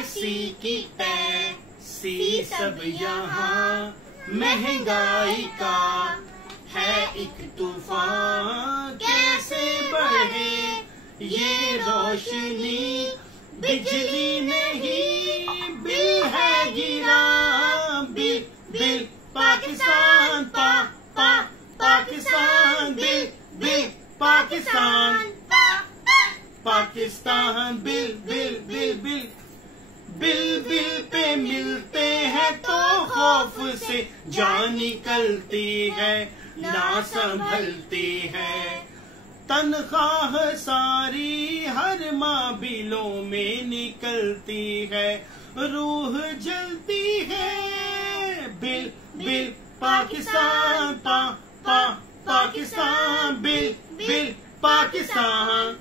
ऐसी की तैसी सब यहाँ, महंगाई का है एक तूफान। कैसे बढ़े ये रोशनी, बिजली नहीं बिल है गिरा। Bill bill Pakistan, Pakistan, bill bill Pakistan, Pakistan, bill bill bill bill bill bill pay मिलते हैं तो खौफ से जान निकलती है, ना संभलती है। तनख्वाह सारी हर माह बिलों में निकलती है, रूह जलती है। Bill bill Pakistan, Pakistan, bill bill Pakistan.